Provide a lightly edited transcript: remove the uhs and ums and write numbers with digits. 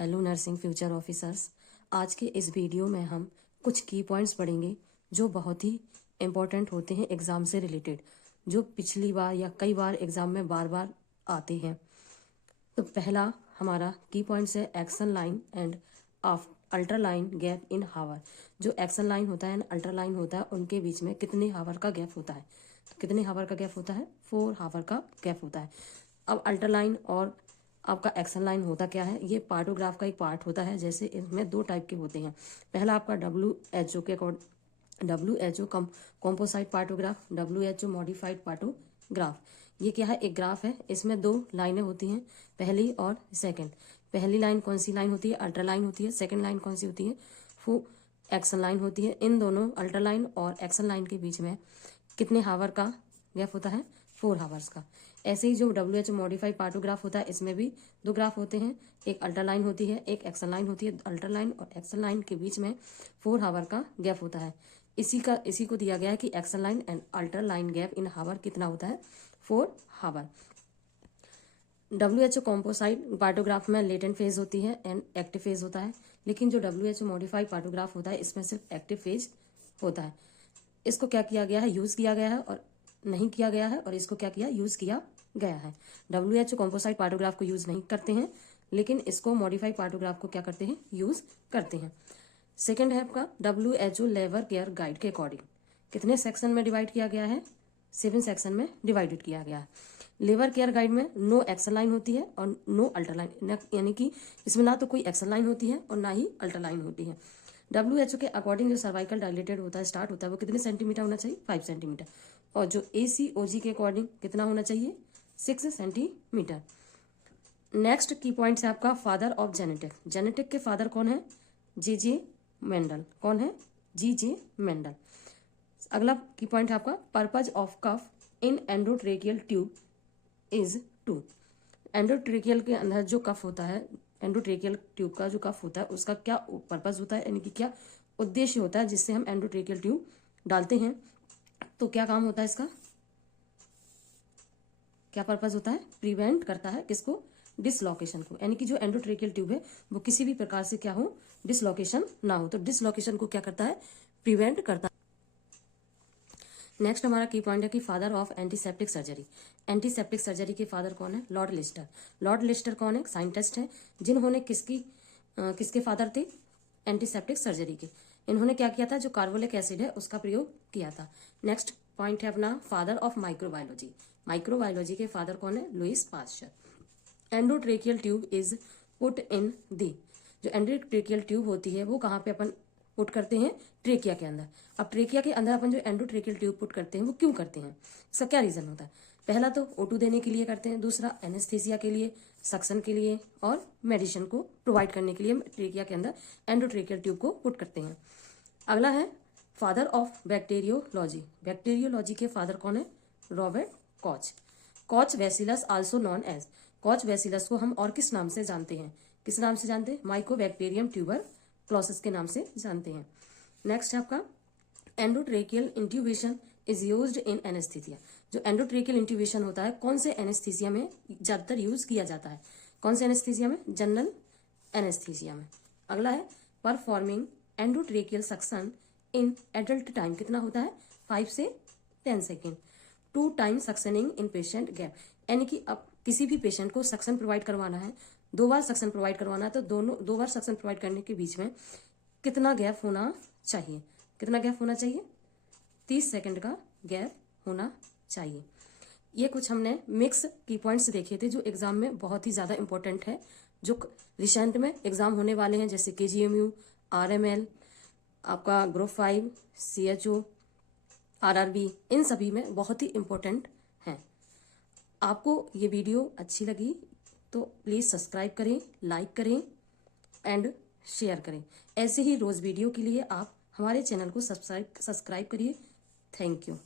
Hello nursing future officers. आज के इस वीडियो में हम कुछ की पॉइंट्स पढ़ेंगे जो बहुत ही इम्पोर्टेंट होते हैं एग्ज़ाम से रिलेटेड, जो पिछली बार या कई बार एग्ज़ाम में बार बार आते हैं। तो पहला हमारा की पॉइंट्स है action line and ultra line gap in hour. जो एक्शन लाइन होता है एंड अल्ट्रा लाइन होता है उनके बीच में कितने हावर का गैप होता है? तो कितने हावर का गैप होता है? 4 हावर का गैप होता है। अब अल्ट्रा लाइन और आपका एक्शन लाइन होता क्या है? ये पार्टोग्राफ का एक पार्ट होता है। जैसे इसमें दो टाइप के होते हैं। पहला आपका WHO के WHO composite partograph, WHO modified partograph. ये क्या है? एक ग्राफ है, इसमें दो लाइनें होती हैं, पहली और सेकंड। पहली लाइन कौन सी लाइन होती है? अल्ट्रा लाइन होती है। सेकंड लाइन कौन सी होती है? वो एक्शन लाइन होती है। इन दोनों अल्ट्रा लाइन और एक्शन लाइन के बीच में कितने हावर का गैप होता है? 4 हावर्स का। ऐसे ही जो WHO मॉडिफाइड पार्टोग्राफ होता है, इसमें भी दो ग्राफ होते हैं, एक अल्ट्रा लाइन होती है, एक एक्शन लाइन होती है। अल्ट्रा लाइन और एक्शन लाइन के बीच में 4 हावर का गैप होता है। इसी को दिया गया है कि action line and ultra line gap in hour कितना होता है? 4 हावर। WHO कॉम्पोसाइट पार्टोग्राफ में लेटेंट फेज होती है एंड एक्टिव फेज होता है, लेकिन जो WHO मॉडिफाइड पार्टोग्राफ होता है इसमें सिर्फ एक्टिव फेज होता है। इसको क्या किया गया है? यूज किया गया है और नहीं किया गया है, और इसको क्या किया? यूज किया गया है। WHO कॉम्पोसाइट पार्टोग्राफ को यूज नहीं करते हैं, लेकिन इसको मॉडिफाइड पार्टोग्राफ को क्या करते हैं? यूज करते हैं। सेकेंड है आपका WHO लेबर केयर गाइड के अकॉर्डिंग कितने सेक्शन में डिवाइड किया गया है? 7 सेक्शन में डिवाइडेड किया गया है। लेबर केयर गाइड में नो एक्शन लाइन होती है और नो अल्ट्रा लाइन, यानी कि इसमें ना तो कोई एक्शन लाइन होती है और ना ही अल्ट्रा लाइन होती है। WHO के अकॉर्डिंग जो सर्वाइकल डायलेटेड होता है, स्टार्ट होता है, वो कितने सेंटीमीटर होना चाहिए? 5 सेंटीमीटर। और जो ACOG के अकॉर्डिंग कितना होना चाहिए? 6 सेंटीमीटर। नेक्स्ट की पॉइंट है आपका फादर ऑफ जेनेटिक। जेनेटिक के फादर कौन है? JJ Mendel. कौन है? JJ Mendel. अगला की पॉइंट है आपका purpose of cuff in endotracheal tube is to. Endotracheal के अंदर जो कफ होता है, एंडोट्रेकियल ट्यूब का जो कफ होता है, उसका क्या पर्पज होता है, यानी कि क्या उद्देश्य होता है जिससे हम एंडोट्रेकियल ट्यूब डालते हैं? तो क्या काम होता है इसका? क्या पर्पज होता है? प्रिवेंट करता है किसको? डिसलोकेशन को, यानी कि जो एंडोट्रेकियल ट्यूब है वो किसी भी प्रकार से क्या हो? डिसलोकेशन ना हो। तो डिसलोकेशन को क्या करता है? प्रिवेंट करता है। नेक्स्ट हमारा की पॉइंट है कि father of antiseptic surgery. Antiseptic surgery के फादर कौन है? Lord Leicester. लॉर्ड लिस्टर कौन है? साइंटिस्ट है, जिन्होंने किसके फादर थे? एंटीसेप्टिक सर्जरी के। इन्होंने क्या किया था? जो कार्बोलिक एसिड है उसका प्रयोग किया था। नेक्स्ट पॉइंट है अपना फादर ऑफ माइक्रोबायोलॉजी। माइक्रोबायोलॉजी के फादर कौन है? Louis Pasteur. Endotracheal tube is put in the. जो एंडोट्रेकियल ट्यूब होती है वो कहाँ पे अपन पुट करते हैं? ट्रेकिया के अंदर। अब ट्रेकिया के अंदर अपन जो एंडोट्रेकियल ट्यूब पुट करते हैं वो क्यों करते हैं? इसका क्या रीजन होता है? पहला तो O2 देने के लिए करते हैं, दूसरा एनेस्थीसिया के लिए, सक्शन के लिए, और मेडिसिन को प्रोवाइड करने के लिए हम ट्रेकिया के अंदर एंडोट्रेकियल ट्यूब को पुट करते हैं। अगला है फादर ऑफ बैक्टीरियोलॉजी। बैक्टीरियोलॉजी के फादर कौन है? Robert Koch. Koch bacillus also known as. Koch bacillus को हम और किस नाम से जानते हैं? किस नाम से जानते हैं? माइकोबैक्टीरियम ट्यूबरक्लोसिस के नाम से जानते हैं। नेक्स्ट है आपका endotracheal intubation is used in anaesthesia. जो एंडोट्रेकियल इंट्यूबेशन होता है कौन से एनेस्थीसिया में ज्यादातर यूज किया जाता है? कौन से एनेस्थीसिया में? जनरल एनेस्थीसिया में। अगला है performing endotracheal suction in adult time कितना होता है? 5 से 10 सेकेंड। 2 टाइम सक्शनिंग इन पेशेंट गैप, यानी कि अब किसी भी पेशेंट को सक्शन प्रोवाइड करवाना है, 2 बार सक्शन प्रोवाइड करवाना है, तो दोनों 2 बार सक्शन प्रोवाइड करने के बीच में कितना गैप होना चाहिए? कितना गैप होना चाहिए? 30 सेकंड का गैप होना चाहिए। ये कुछ हमने मिक्स की पॉइंट्स देखे थे जो एग्जाम में बहुत ही ज्यादा इंपॉर्टेंट है, जो रिसेंट में एग्जाम होने वाले हैं, जैसे KGMU, RML, आपका ग्रुप 5, CHO, RRB, इन सभी में बहुत ही इंपॉर्टेंट हैं। आपको ये वीडियो अच्छी लगी तो प्लीज़ सब्सक्राइब करें, लाइक करें एंड शेयर करें। ऐसे ही रोज़ वीडियो के लिए आप हमारे चैनल को सब्सक्राइब करिए। Thank you.